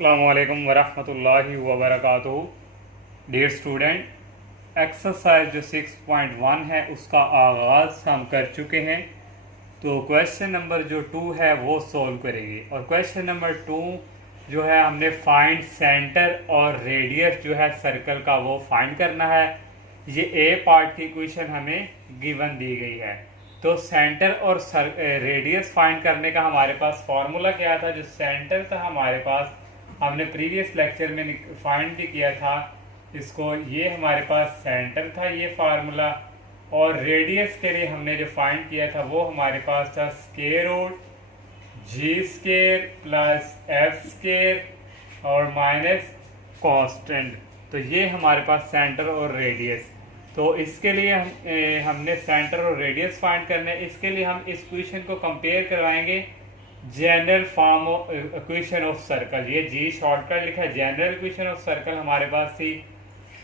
अस्सलामुअलैकुम वरहमतुल्लाहि वबरकातुहू। Dear student, exercise जो 6.1 है उसका आगाज़ हम कर चुके हैं। तो क्वेश्चन नंबर जो 2 है वो सॉल्व करेंगे। और क्वेश्चन नंबर 2 जो है हमने फाइंड सेंटर और रेडियस जो है सर्कल का वो फाइंड करना है। ये ए पार्ट की क्वेश्चन हमें गिवन दी गई है। तो सेंटर और रेडियस फाइंड करने का हमारे पास फॉर्मूला क्या था। जो सेंटर था हमारे पास हमने प्रीवियस लेक्चर में फाइंड भी किया था इसको। ये हमारे पास सेंटर था ये फार्मूला। और रेडियस के लिए हमने जो फाइंड किया था वो हमारे पास था स्क्वायर रूट जी स्क्वायर प्लस एफ स्क्वायर और माइनस कांस्टेंट। तो ये हमारे पास सेंटर और रेडियस। तो इसके लिए हमने सेंटर और रेडियस फाइंड करना है। इसके लिए हम इस क्वेश्चन को कंपेयर करवाएंगे general form equation of circle. ये जी शॉर्टकट लिखा है। जनरल इक्वेशन ऑफ सर्कल हमारे पास थी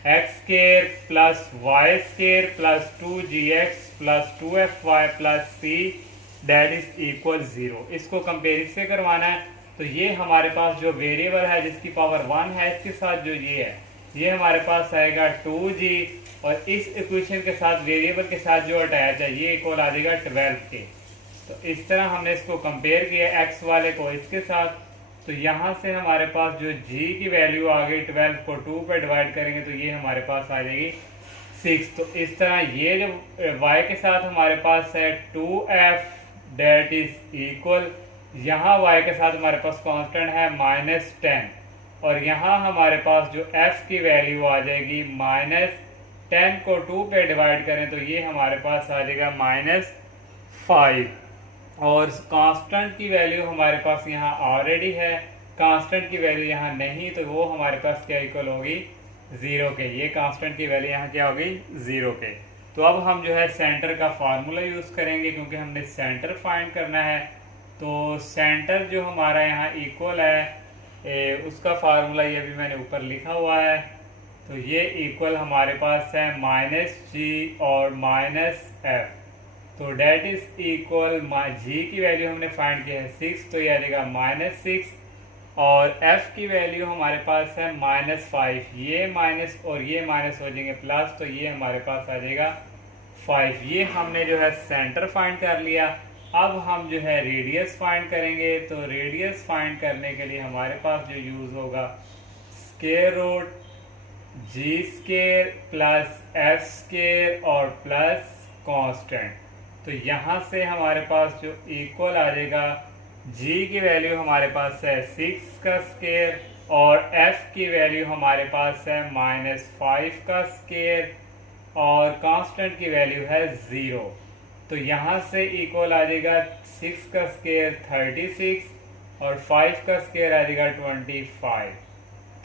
x square plus Y square plus 2gx plus 2fy plus c that is equal 0। इसको कंपेयर इससे करवाना है। तो ये हमारे पास जो वेरिएबल है जिसकी पावर 1 है इसके साथ जो ये है ये हमारे पास आएगा 2g और इस इक्वेशन के साथ वेरिएबल के साथ जो अटैच है ये इक्वल आ जाएगा 12 के। तो इस तरह हमने इसको कंपेयर किया x वाले को इसके साथ। तो यहाँ से हमारे पास जो g की वैल्यू आ गई 12 को 2 पे डिवाइड करेंगे तो ये हमारे पास आ जाएगी 6। तो इस तरह ये जो y के साथ हमारे पास है 2f डेट इज इक्वल, यहाँ y के साथ हमारे पास कांस्टेंट है -10 और यहाँ हमारे पास जो f की वैल्यू आ जाएगी -10 को 2 पे डिवाइड करें तो ये हमारे पास आ जाएगा -5। और कांस्टेंट की वैल्यू हमारे पास यहाँ ऑलरेडी है, कांस्टेंट की वैल्यू यहाँ नहीं, तो वो हमारे पास क्या इक्वल होगी 0 के। ये कांस्टेंट की वैल्यू यहाँ क्या होगी 0 के। तो अब हम जो है सेंटर का फार्मूला यूज़ करेंगे क्योंकि हमने सेंटर फाइंड करना है। तो सेंटर जो हमारा यहाँ इक्वल है उसका फार्मूला ये भी मैंने ऊपर लिखा हुआ है। तो ये इक्वल हमारे पास है -g और -f। तो डेट इज इक्वल जी की वैल्यू हमने फाइंड किया है 6 तो ये आ जाएगा -6 और f की वैल्यू हमारे पास है -5। ये माइनस और ये माइनस हो जाएंगे प्लस तो ये हमारे पास आ जाएगा 5। ये हमने जो है सेंटर फाइंड कर लिया। अब हम जो है रेडियस फाइंड करेंगे। तो रेडियस फाइंड करने के लिए हमारे पास जो यूज़ होगा स्क्वायर रूट जी स्क्वायर प्लस एफ स्क्वायर और प्लस कांस्टेंट। तो यहाँ से हमारे पास जो इक्वल आ जाएगा g की वैल्यू हमारे पास है 6 का स्क्वायर और f की वैल्यू हमारे पास है -5 का स्क्वायर और कांस्टेंट की वैल्यू है 0। तो यहाँ से इक्वल आ जाएगा 6 का स्क्वायर 36 और 5 का स्क्वायर आ जाएगा 25।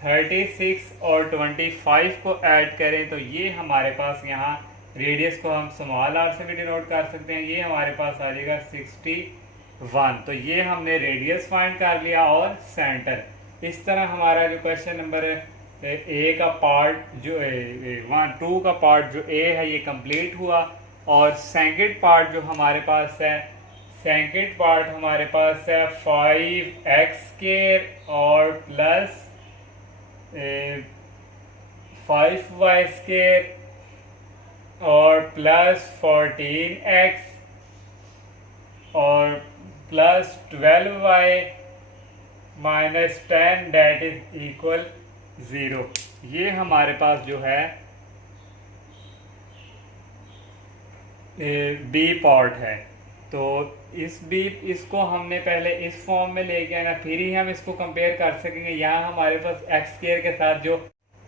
36 और 25 को ऐड करें तो ये हमारे पास यहाँ रेडियस को हम स्मॉल आर से भी डिनोट कर सकते हैं। ये हमारे पास आ जाएगा 61। तो ये हमने रेडियस फाइंड कर लिया और सेंटर। इस तरह हमारा जो क्वेश्चन नंबर ए का पार्ट जो 2 का पार्ट जो ए है ये कंप्लीट हुआ। और सेकंड पार्ट जो हमारे पास है सेकंड पार्ट हमारे पास है 5x स्क्वायर और प्लस 5y स्क्वायर और प्लस 14x और plus 12y minus 10 that is equal 0। ये हमारे पास जो है बी पार्ट है। तो इसको हमने पहले इस फॉर्म में लेके आना फिर ही हम इसको कंपेयर कर सकेंगे। यहाँ हमारे पास एक्स स्क्वायर के साथ जो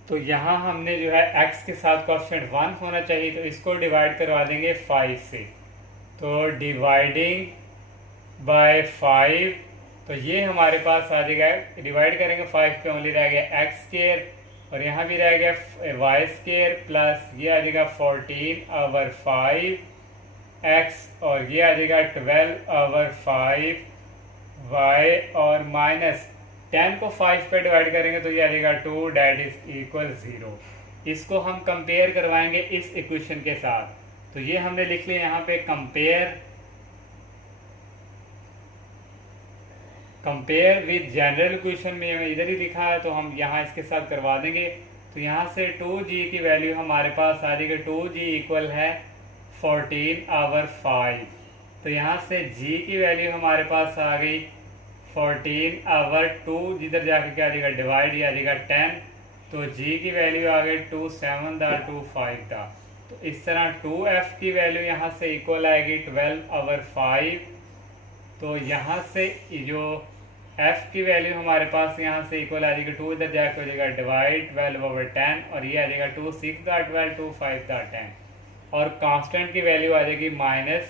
तो यहाँ हमने जो है x के साथ कोएफिशिएंट 1 होना चाहिए तो इसको डिवाइड करवा देंगे 5 से। तो डिवाइडिंग बाय 5 तो ये हमारे पास आ जाएगा, डिवाइड करेंगे 5 पे ओनली रह गया x स्क्वायर और यहाँ भी रह गया y स्क्वायर प्लस ये आ जाएगा 14/5x और ये आ जाएगा 12/5y और माइनस 10 को 5 पे डिवाइड करेंगे तो ये आ जाएगा 2 डेट इज इक्वल 0। इसको हम कंपेयर करवाएंगे इस इक्वेशन के साथ। तो ये हमने लिख लिया यहाँ पे compare compare with general equation में हमें इधर ही लिखा है, तो हम यहाँ इसके साथ करवा देंगे। तो यहाँ से 2g की वैल्यू हमारे पास आ जाएगी, 2g इक्वल है 14/5। तो यहाँ से g की वैल्यू हमारे पास आ गई 14/2, जिधर जाके क्या आ जाएगा डिवाइड, आ जाएगा 10। तो g की वैल्यू आ गई 2 7 दा 2 5 दा। तो इस तरह 2f की वैल्यू यहाँ से इक्वल आएगी 12/5। तो यहाँ से जो f की वैल्यू हमारे पास यहाँ से इक्वल आ जाएगी 2, इधर जाके हो जाएगा डिवाइड 12/10, और ये आ जाएगा 2 6 दा 12 2 5 दा 10, और कांस्टेंट की वैल्यू आ जाएगी -2।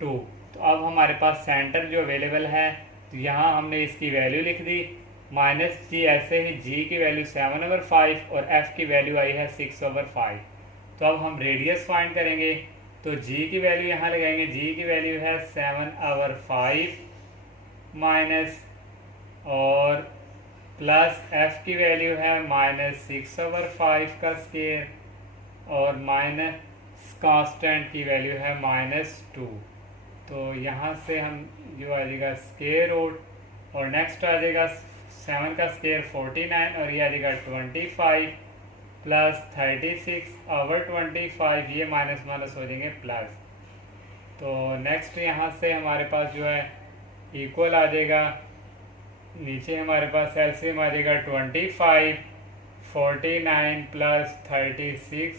तो अब हमारे पास सेंटर जो अवेलेबल है, तो यहाँ हमने इसकी वैल्यू लिख दी -g, ऐसे ही g की वैल्यू 7/5 और f की वैल्यू आई है 6/5। तो अब हम रेडियस फाइंड करेंगे, तो g की वैल्यू यहाँ लगाएंगे, g की वैल्यू है 7/5 माइनस और प्लस f की वैल्यू है -6/5 का स्केयर, और माइनस कांस्टेंट की वैल्यू है -2। तो यहाँ से हम जो आ जाएगा स्केयर रूट, और नेक्स्ट आ जाएगा 7 का स्केयर 49, और ये आ जाएगा 25 प्लस 36/25, ये माइनस माइनस हो जाएंगे प्लस। तो नेक्स्ट यहाँ से हमारे पास जो है इक्वल आ जाएगा, नीचे हमारे पास एलसीएम आ जाएगा 25 49 प्लस 36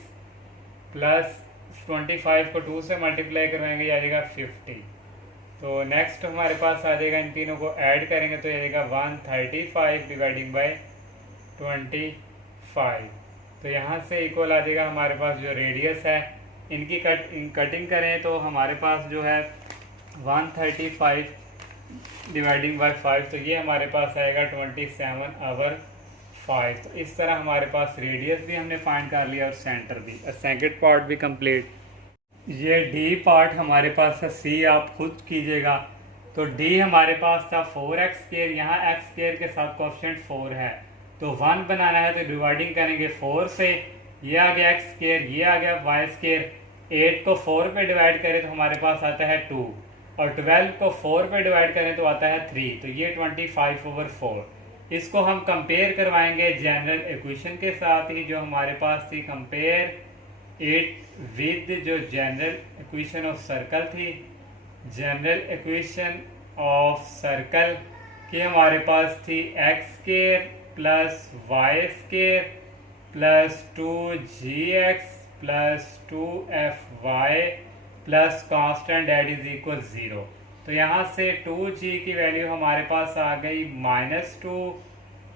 प्लस 25 को 2 से मल्टीप्लाई करवाएंगे, आ जाएगा 50। तो नेक्स्ट हमारे पास आ जाएगा, इन तीनों को ऐड करेंगे तो आ जाएगा 135 डिवाइडिंग बाय 25। तो यहाँ से इक्वल आ जाएगा हमारे पास जो रेडियस है, इनकी कटिंग करें तो हमारे पास जो है 135 डिवाइडिंग बाय 5, तो ये हमारे पास आएगा 27/5। तो इस तरह हमारे पास रेडियस भी हमने फाइंड कर लिया और सेंटर भी। सेकंड पार्ट भी कंप्लीट। ये डी पार्ट हमारे पास है, सी आप खुद कीजिएगा। तो डी हमारे पास था 4x², यहाँ x² के साथ कोएफिशिएंट 4 है, तो 1 बनाना है तो डिवाइडिंग करेंगे 4 से, ये आ गया x², ये आ गया y²। 8 को 4 पे डिवाइड करें तो हमारे पास आता है 2, और 12 को 4 पे डिवाइड करें तो आता है 3, तो ये 25/4। इसको हम कंपेयर करवाएंगे जनरल इक्वेशन के साथ ही जो हमारे पास थी, कंपेयर इट विद जो जनरल इक्वेशन ऑफ सर्कल थी। जनरल इक्वेशन ऑफ सर्कल की हमारे पास थी x² plus y² plus 2gx plus 2fy plus constant that is equal 0। तो यहाँ से 2g की वैल्यू हमारे पास आ गई -2,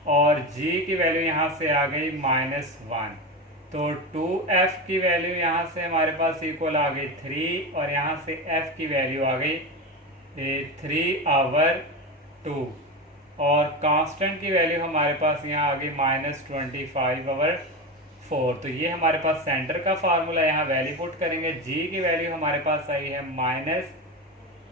और g की वैल्यू यहाँ से आ गई -1। तो 2f की वैल्यू यहाँ से हमारे पास इक्वल आ गई 3, और यहाँ से f की वैल्यू आ गई 3/2, और कांस्टेंट की वैल्यू हमारे पास यहाँ आ गई -25/4। तो ये हमारे पास सेंटर का फार्मूला, यहाँ वैल्यू पुट करेंगे। g की वैल्यू हमारे पास आई है माइनस,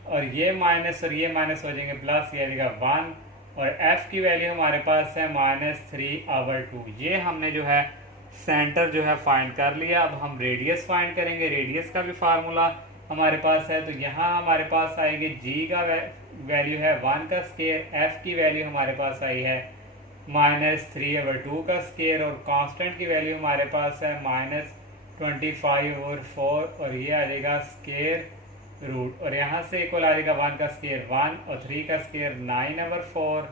और ये माइनस और ये माइनस हो जाएंगे प्लस, ये आएगा 1, और f की वैल्यू हमारे पास है -3/2। ये हमने जो है सेंटर जो है फाइंड कर लिया। अब हम रेडियस फाइंड करेंगे। रेडियस का भी फार्मूला हमारे पास है, तो यहाँ हमारे पास आएगी g का वैल्यू है 1 का स्केयर, f की वैल्यू हमारे पास आई है -3/2 का स्केयर, और कांस्टेंट की वैल्यू हमारे पास है -25/4, और ये आ जाएगा स्केयर रूट, और यहाँ से इक्वल आ जाएगा 1 का स्केयर 1 और 3 का स्केयर 9/4,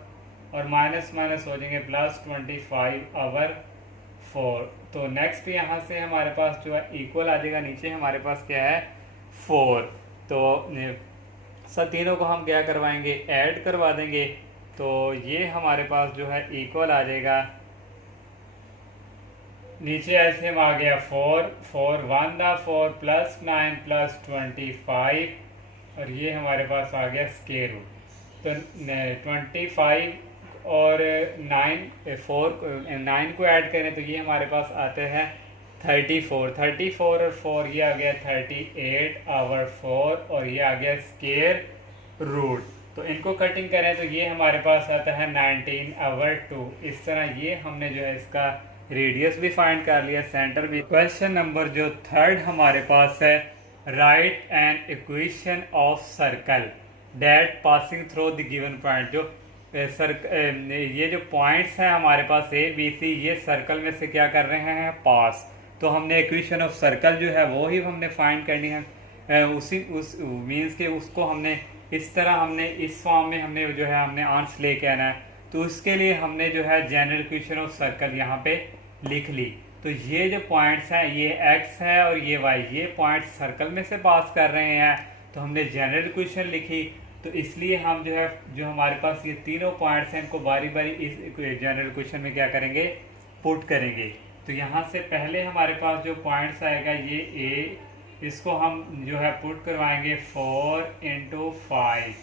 और माइनस माइनस हो जाएंगे प्लस 25/4। तो नेक्स्ट यहाँ से हमारे पास जो है इक्वल आ जाएगा, नीचे हमारे पास क्या है 4। तो सब तीनों को हम क्या करवाएंगे, ऐड करवा देंगे। तो ये हमारे पास जो है इक्वल आ जाएगा, नीचे ऐसे में आ गया 4 1 दा 4 प्लस 9 प्लस 25, और ये हमारे पास आ गया स्केयर रूट। तो 25 और 9 को ऐड करें तो ये हमारे पास आते हैं 34 और 4 ये आ गया 38/4, और ये आ गया स्केयर रूट। तो इनको कटिंग करें तो ये हमारे पास आता है 19/2। इस तरह ये हमने जो है इसका रेडियस भी फाइंड कर लिया, सेंटर भी। क्वेश्चन नंबर जो 3 हमारे पास है, write an equation of circle that passing through the given point. जो ये जो पॉइंट्स हैं हमारे पास ए बी सी, ये सर्कल में से क्या कर रहे हैं, पास। तो हमने इक्वेशन ऑफ सर्कल जो है वो ही हमने फाइंड करनी है। उस मीन्स के उसको हमने इस तरह हमने इस फॉर्म में हमने जो है हमने आंसर लेके आना है। तो उसके लिए हमने जो है जनरल इक्वेशन ऑफ सर्कल यहाँ पे लिख ली। तो ये जो पॉइंट्स हैं, ये एक्स है और ये वाई, ये पॉइंट्स सर्कल में से पास कर रहे हैं। तो हमने जनरल इक्वेशन लिखी। तो इसलिए हम जो है जो हमारे पास ये तीनों पॉइंट्स हैं इनको बारी बारी इस जनरल इक्वेशन में क्या करेंगे, पुट करेंगे। तो यहाँ से पहले हमारे पास जो पॉइंट्स आएगा ये ए, इसको हम जो है पुट करवाएंगे 4 × 5।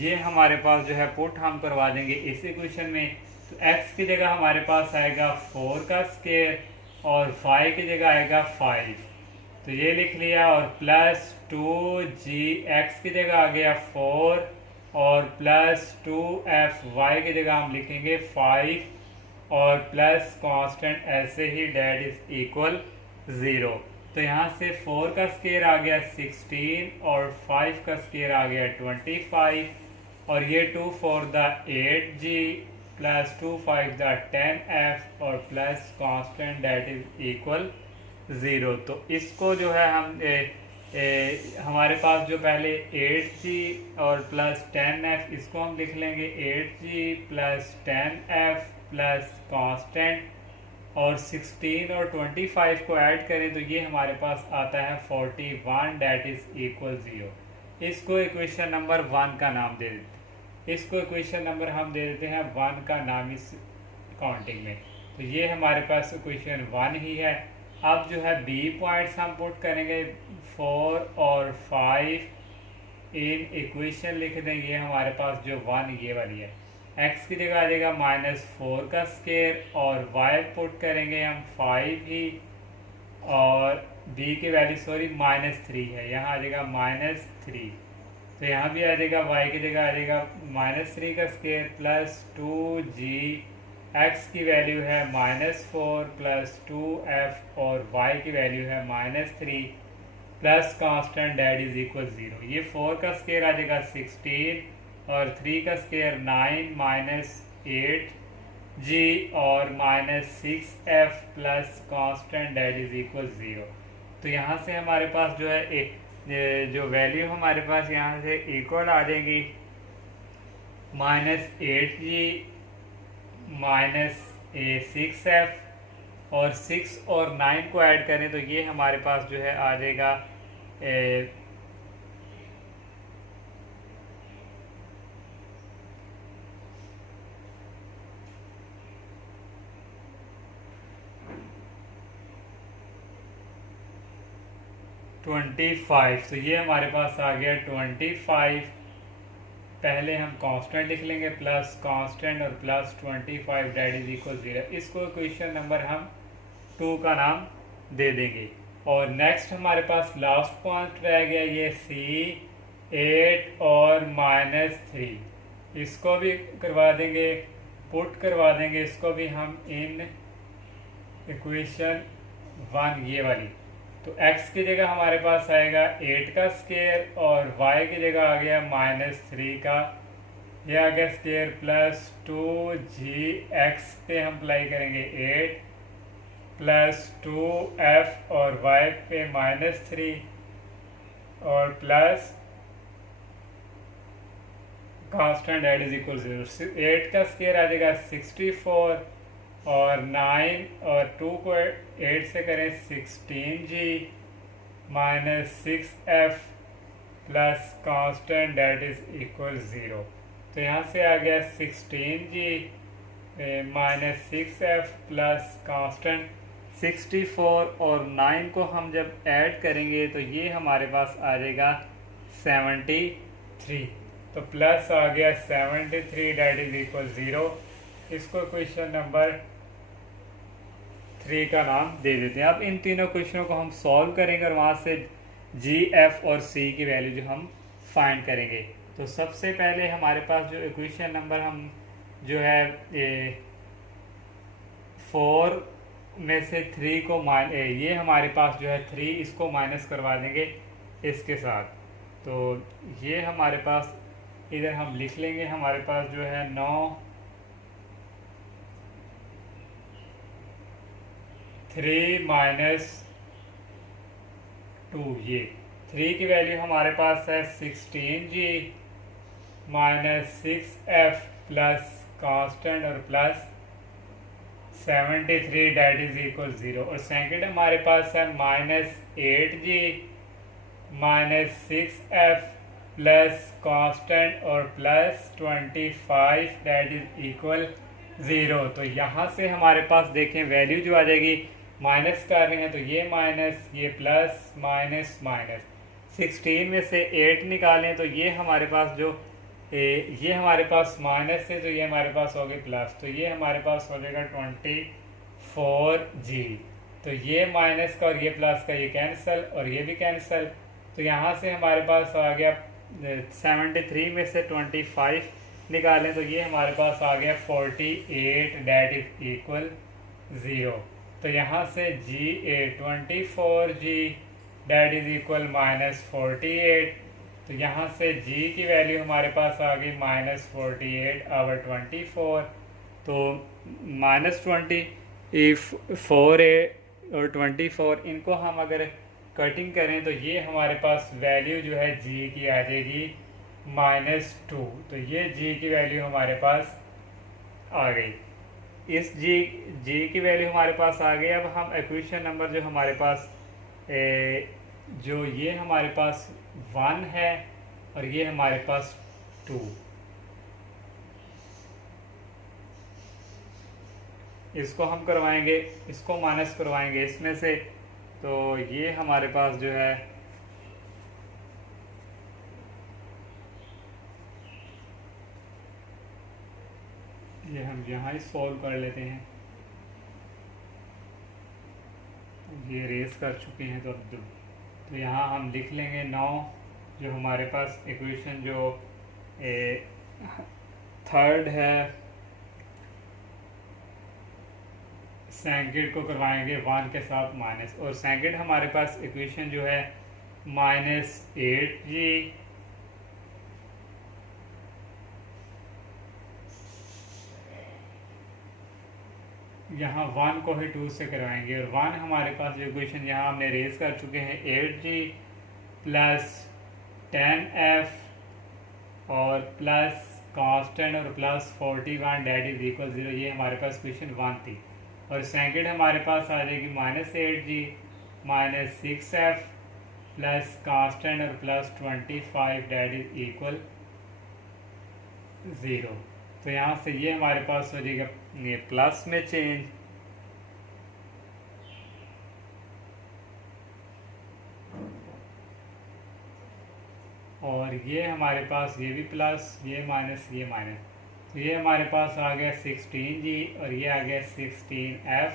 ये हमारे पास जो है पुट हम करवा देंगे इस इक्वेशन में। तो x की जगह हमारे पास आएगा 4 का स्क्वायर और 5 की जगह आएगा 5। तो ये लिख लिया। और प्लस 2g, x की जगह आ गया 4 और प्लस 2f, y की जगह हम लिखेंगे 5 और प्लस कांस्टेंट ऐसे ही डेट इज इक्वल 0। तो यहाँ से 4 का स्क्वायर आ गया 16 और 5 का स्क्वायर आ गया 25 और ये 2 4 the 8g plus 2 5 the 10f और plus constant that is equal 0। तो इसको जो है हम हमारे पास जो पहले 8g और प्लस 10f, इसको हम लिख लेंगे 8g plus 10f plus constant और 16 और 25 को ऐड करें तो ये हमारे पास आता है 41 डेट इज इक्वल 0। इसको इक्वेशन नंबर 1 का नाम दे देते, इसको इक्वेशन नंबर हम दे देते हैं 1 का नाम इस काउंटिंग में। तो ये हमारे पास इक्वेशन 1 ही है। अब जो है बी पॉइंट्स हम पुट करेंगे 4 और 5 इन इक्वेशन लिख दें। ये हमारे पास जो 1 ये वाली है, x की जगह आ जाएगा -4 का स्क्वायर और y पुट करेंगे हम 5 ही और b की वैल्यू -3 है, यहाँ आ जाएगा -3। तो यहाँ भी आ जाएगा y की जगह आ जाएगा -3 का स्क्वायर प्लस 2g, x की वैल्यू है -4 प्लस 2f और y की वैल्यू है -3 plus constant that is equal 0। ये 4 का स्क्वायर आ जाएगा 16 और 3 का स्क्वायर 9 -8g और -6f plus constant that is equal 0। तो यहाँ से हमारे पास जो है जो वैल्यू हमारे पास यहाँ से इक्वल आ जाएगी -8g -6f और 6 और 9 को ऐड करें तो ये हमारे पास जो है आ जाएगा 25। तो ये हमारे पास आ गया 25। पहले हम कांस्टेंट लिख लेंगे प्लस कांस्टेंट और प्लस 25 डेट इज इक्वल 0। इसको इक्वेशन नंबर हम 2 का नाम दे देंगे। और नेक्स्ट हमारे पास लास्ट पॉइंट रह गया ये C8 और -3। इसको भी करवा देंगे, पुट करवा देंगे इसको भी हम इन इक्वेशन 1 ये वाली। तो x की जगह हमारे पास आएगा 8 का स्क्वायर और y की जगह आ गया -3 का, ये आ गया स्क्वायर प्लस 2g, x पे हम अप्लाई करेंगे 8 प्लस 2f और y पे -3 और plus constant that is equal 0। 8 का स्क्वायर आ जाएगा 64 और 9 और 2 को 8 से करें 16g -6f plus constant that is equal 0। तो यहाँ से आ गया 16g -6f प्लस कांस्टेंट 64 और 9 को हम जब ऐड करेंगे तो ये हमारे पास आ जाएगा 73। तो प्लस आ गया 73 डेट इज इक्वल 0। इसको क्वेश्चन नंबर 3 का नाम दे देते हैं। अब इन तीनों क्वेश्चनों को हम सॉल्व करेंगे और वहाँ से जी, एफ और सी की वैल्यू जो हम फाइंड करेंगे। तो सबसे पहले हमारे पास जो इक्वेशन नंबर हम जो है 4 में से 3 को ये हमारे पास जो है 3 इसको माइनस करवा देंगे इसके साथ। तो ये हमारे पास इधर हम लिख लेंगे हमारे पास जो है 9 3 माइनस 2, ये 3 की वैल्यू हमारे पास है 16g minus 6f plus constant और प्लस 73 डेट इज इक्वल 0। और सेकंड हमारे पास है minus 8g minus 6f plus constant और प्लस 25 डेट इज इक्वल 0। तो यहाँ से हमारे पास देखें वैल्यू जो आ जाएगी, माइनस कर रहे हैं तो ये माइनस, ये प्लस, माइनस माइनस। 16 में से 8 निकालें तो ये हमारे पास जो ये हमारे पास माइनस है तो ये हमारे पास हो गए प्लस, तो ये हमारे पास हो जाएगा 24g। तो ये माइनस का और ये प्लस का ये कैंसिल और ये भी कैंसिल। तो यहाँ से हमारे पास आ गया 73 में से 25 निकालें तो ये हमारे पास आ गया 48 डेट इज इक्वल 0। तो यहाँ से g 24g that is equal minus 48। तो यहाँ से g की वैल्यू हमारे पास आ गई माइनस 48 ओवर 24। तो माइनस 24 और 24 इनको हम अगर कटिंग करें तो ये हमारे पास वैल्यू जो है g की आ जाएगी -2। तो ये g की वैल्यू हमारे पास आ गई। इस g की वैल्यू हमारे पास आ गई। अब हम इक्वेशन नंबर जो हमारे पास जो ये हमारे पास 1 है और ये हमारे पास 2, इसको हम करवाएंगे, इसको माइनस करवाएंगे इसमें से। तो ये हमारे पास जो है ये हम यहाँ ही सॉल्व कर लेते हैं। ये रेस कर चुके हैं तो यहाँ हम लिख लेंगे 9 जो हमारे पास इक्वेशन जो थर्ड है, सेकंड को करवाएंगे 1 के साथ माइनस। और सेकंड हमारे पास इक्वेशन जो है -8g यहाँ 1 को ही 2 से करवाएंगे। और 1 हमारे पास जो इक्वेशन यहाँ हमने रेज कर चुके हैं 8g प्लस 10f और प्लस कांस्टेंट और प्लस 41 डेट इज इक्वल 0। ये हमारे पास इक्वेशन 1 थी। और सेकंड हमारे पास आ जाएगी -8g minus 6f plus constant और प्लस 25 डेट इज इक्वल 0। तो यहाँ से ये हमारे पास हो जाएगा ये प्लस में चेंज, और ये हमारे पास ये भी प्लस, ये माइनस, ये माइनस। तो ये हमारे पास आ गया 16g और ये आ गया 16f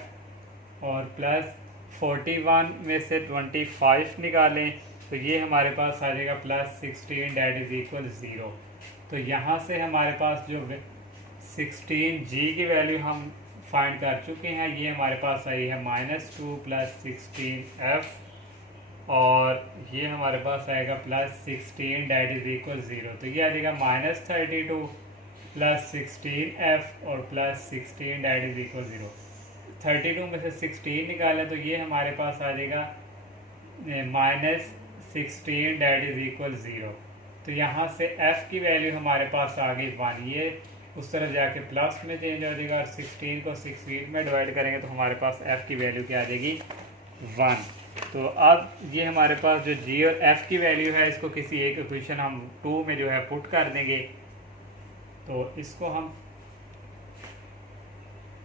और प्लस 41 में से 25 निकालें तो ये हमारे पास आ जाएगा प्लस 16 डेट इज इक्वल 0। तो यहाँ से हमारे पास जो 16g की वैल्यू हम फाइंड कर चुके हैं, ये हमारे पास आई है -2 प्लस 16f और ये हमारे पास आएगा प्लस 16 डेट इज इक्वल 0। तो ये आ जाएगा -32 प्लस 16f और प्लस 16 डेट इज इक्वल 0। 32 में से 16 निकालें तो ये हमारे पास आ जाएगा -16 डेट इज इक्वल 0। तो यहाँ से f की वैल्यू हमारे पास आ गई 1। ये उस तरफ जाके प्लस में चेंज हो जाएगा और 16 को 16 में डिवाइड करेंगे तो हमारे पास f की वैल्यू क्या आ जाएगी 1। तो अब ये हमारे पास जो g और f की वैल्यू है इसको किसी एक इक्वेशन हम 2 में जो है पुट कर देंगे। तो इसको हम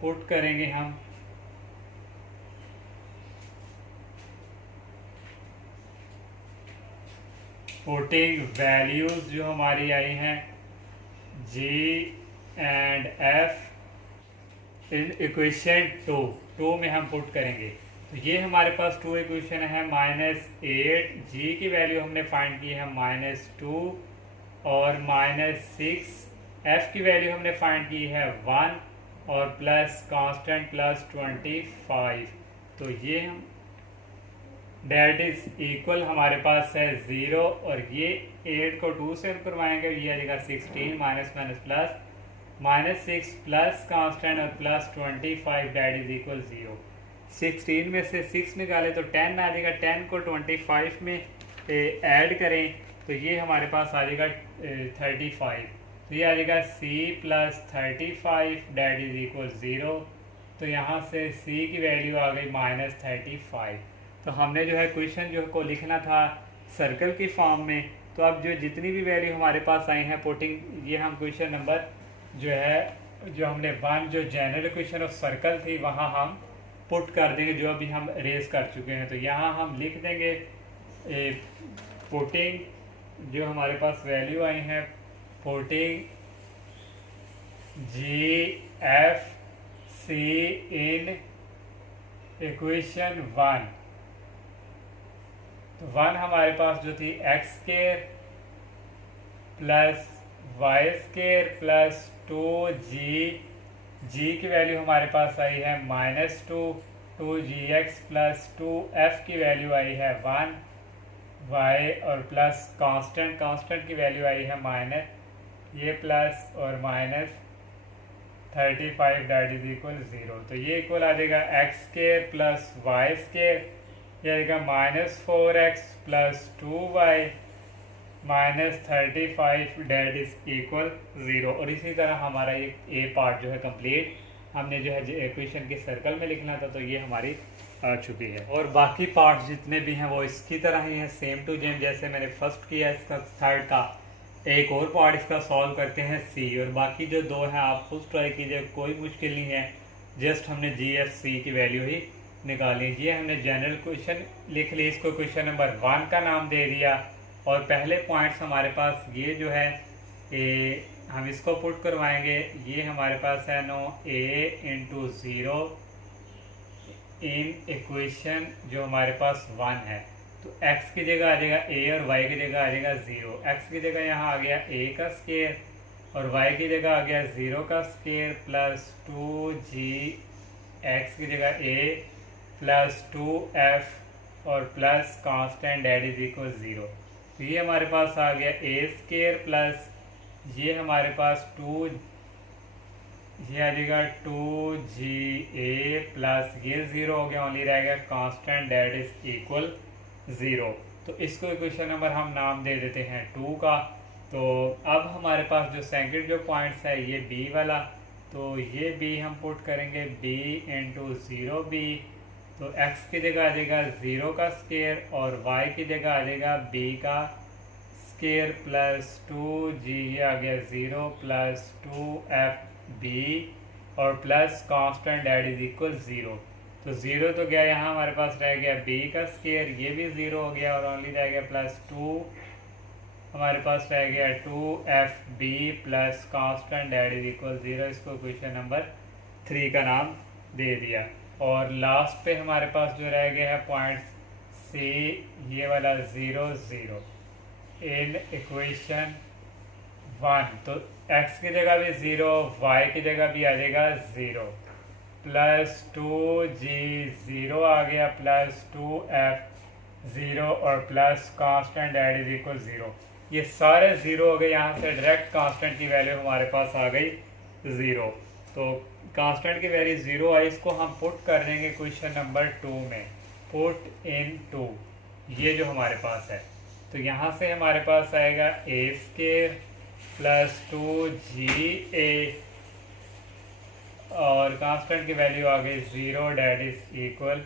पुट करेंगे हम पुटिंग वैल्यूज जो हमारी आई हैं g and f in equation 2 में हम पुट करेंगे। तो ये हमारे पास 2 इक्वेशन है। -8 g की वैल्यू हमने फाइंड की है -2 और -6 f की वैल्यू हमने फाइंड की है 1 और प्लस कांस्टेंट प्लस 25। तो ये हम डेट इज इक्वल हमारे पास है 0 और ये 8 को 2 से करवाएंगे, ये आ जाएगा 16 minus minus plus -6 plus constant और प्लस 25 डेट इज इक्वल 0। 16 में से 6 निकाले तो 10 आ जाएगा, 10 को 25 में ऐड करें तो ये हमारे पास आ जाएगा 35। तो ये आ जाएगा c plus 35 that is equal 0। तो यहाँ से c की वैल्यू आ गई -35। तो हमने जो है क्वेश्चन जो को लिखना था सर्कल की फॉर्म में। तो अब जो जितनी भी वैल्यू हमारे पास आई हैं पुटिंग, ये हम क्वेश्चन नंबर जो है जो हमने 1 जो जनरल क्वेश्चन ऑफ सर्कल थी वहाँ हम पुट कर देंगे जो अभी हम रेस कर चुके हैं। तो यहाँ हम लिख देंगे पुटिंग जो हमारे पास वैल्यू आई हैं, पुटिंग GFC इन इक्वेशन 1। तो 1 हमारे पास जो थी x square plus Y square plus 2g की वैल्यू हमारे पास आई है -2 प्लस 2f की वैल्यू आई है 1 y और प्लस कांस्टेंट की वैल्यू आई है ये प्लस और -35 डेट इज इक्वल 0। तो ये इक्वल आ जाएगा x square plus Y square, ये आएगा -4x plus 2y -35 that is equal 0। और इसी तरह हमारा ये ए पार्ट जो है कंप्लीट हमने जो है इक्वेशन के सर्कल में लिखना था, तो ये हमारी आ चुकी है। और बाकी पार्ट जितने भी हैं वो इसकी तरह ही हैं, सेम टू सेम जैसे मैंने फर्स्ट किया इसका थर्ड का। एक और पार्ट इसका सॉल्व करते हैं सी, और बाकी जो दो हैं आप खुद ट्राई कीजिए, कोई मुश्किल नहीं है। जस्ट हमने GFC की वैल्यू ही निकाली। ये हमने जनरल क्वेश्चन लिख ली, इसको क्वेश्चन नंबर 1 का नाम दे दिया। और पहले पॉइंट्स हमारे पास ये जो है हम इसको पुट करवाएंगे। ये हमारे पास है नो a × 0 इन इक्वेशन जो हमारे पास 1 है। तो x की जगह आ जाएगा a और y की जगह आ जाएगा 0। x की जगह यहाँ आ गया a का स्क्वायर और y की जगह आ गया 0 का स्क्वायर प्लस 2g, x की जगह a प्लस 2f और plus constant that is equal 0। तो ये हमारे पास आ गया a स्क्वायर प्लस ये हमारे पास 2, ये आ जाएगा 2ga प्लस ये 0 हो गया, ओनली रह गया कांस्टेंट डेट इज इक्वल 0। तो इसको इक्वेशन नंबर हम नाम दे देते हैं 2 का। तो अब हमारे पास जो सेकंड जो पॉइंट्स है ये b वाला, तो ये b हम पुट करेंगे b × 0b। तो x की जगह आ जाएगा 0 का स्क्वायर और y की जगह आ जाएगा b का स्क्वायर प्लस 2g, ये आ गया 0 प्लस 2fb और plus constant that is equal 0। तो 0 तो गया, यहाँ हमारे पास रह गया b का स्क्वायर, ये भी 0 हो गया और ओनली रह गया प्लस 2, हमारे पास रह गया 2fb plus constant that is equal 0। इसको क्वेश्चन नंबर 3 का नाम दे दिया। और लास्ट पे हमारे पास जो रह गया है पॉइंट सी, ये वाला 0 0 इन इक्वेशन 1। तो x की जगह भी 0, y की जगह भी आ जाएगा 0 प्लस 2g 0 आ गया प्लस 2f 0 और plus constant that is equal 0। ये सारे 0 हो गए, यहाँ से डायरेक्ट कांस्टेंट की वैल्यू हमारे पास आ गई 0। तो कांस्टेंट की वैल्यू 0 आई, इसको हम पुट कर देंगे क्वेश्चन नंबर 2 में, पुट इन 2 ये जो हमारे पास है। तो यहाँ से हमारे पास आएगा a स्क्वायर प्लस 2ga और कांस्टेंट की वैल्यू आ गई 0 डेट इज इक्वल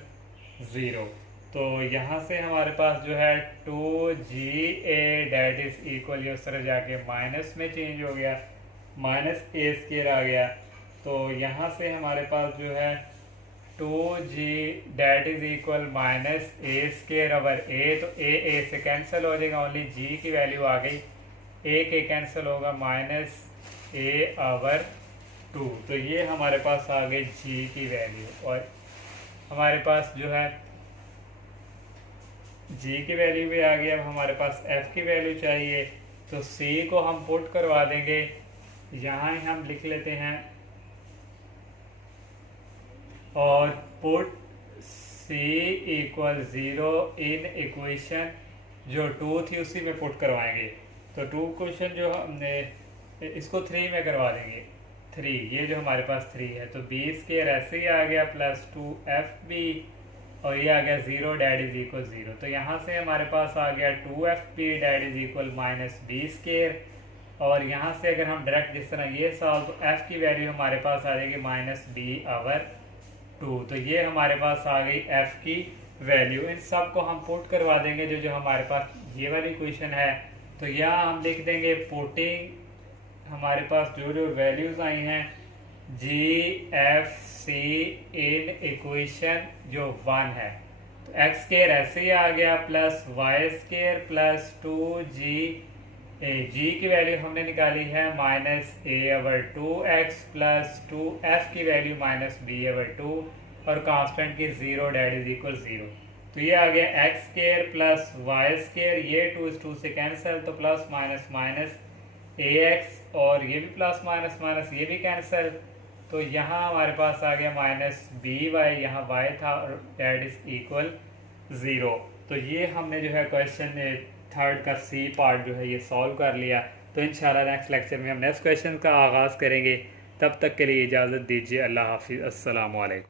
0। तो यहाँ से हमारे पास जो है 2ga डेट इज इक्वल, ये उस तरह जाके माइनस में चेंज हो गया, माइनस a स्क्वायर आ गया। तो यहाँ से हमारे पास जो है 2g that is equal minus a square over a। तो a से कैंसिल हो जाएगा, ओनली g की वैल्यू आ गई, a के कैंसिल होगा माइनस a ओवर 2। तो ये हमारे पास आ गई g की वैल्यू। और हमारे पास जो है g की वैल्यू भी आ गई। अब हमारे पास f की वैल्यू चाहिए, तो c को हम पुट करवा देंगे, यहाँ ही हम लिख लेते हैं और put c equal 0 in equation जो 2 थी उसी में पुट करवाएंगे। तो 2 क्वेश्चन जो हमने इसको 3 में करवा देंगे। 3 ये जो हमारे पास 3 है तो बी स्क्वायर ऐसे ही आ गया प्लस 2fb और ये आ गया 0 डैट इज इक्वल 0। तो यहाँ से हमारे पास आ गया 2fb that is equal minus b square और यहाँ से अगर हम डायरेक्ट जिस तरह ये सॉल्व तो f की वैल्यू हमारे पास आ जाएगी माइनस बी आवर 2। तो ये हमारे पास आ गई f की वैल्यू। इन सब को हम पुट करवा देंगे जो जो हमारे पास ये वाली इक्वेशन है। तो यहाँ हम लिख देंगे पुटिंग हमारे पास जो जो वैल्यूज आई हैं GFC इन इक्वेशन जो 1 है तो एक्स स्क्वायर ऐसे ही आ गया plus Y square plus 2g G की वैल्यू हमने निकाली है माइनस a/2x प्लस 2f की वैल्यू माइनस b/2 और कांस्टेंट की 0 डैट इज इक्वल 0। तो ये आ गया x square plus Y square ये 2 से कैंसिल तो प्लस माइनस माइनस ax और ये भी प्लस माइनस माइनस ये भी कैंसिल। तो यहाँ हमारे पास आ गया माइनस by यहाँ y था और डैट इज इक्वल 0। तो ये हमने जो है क्वेश्चन 3rd का सी पार्ट जो है ये सॉल्व कर लिया। तो इंशाल्लाह नेक्स्ट लेक्चर में हम नेक्स्ट क्वेश्चन का आगाज़ करेंगे। तब तक के लिए इजाज़त दीजिए। अल्लाह हाफिज़। अस्सलामु अलैकुम।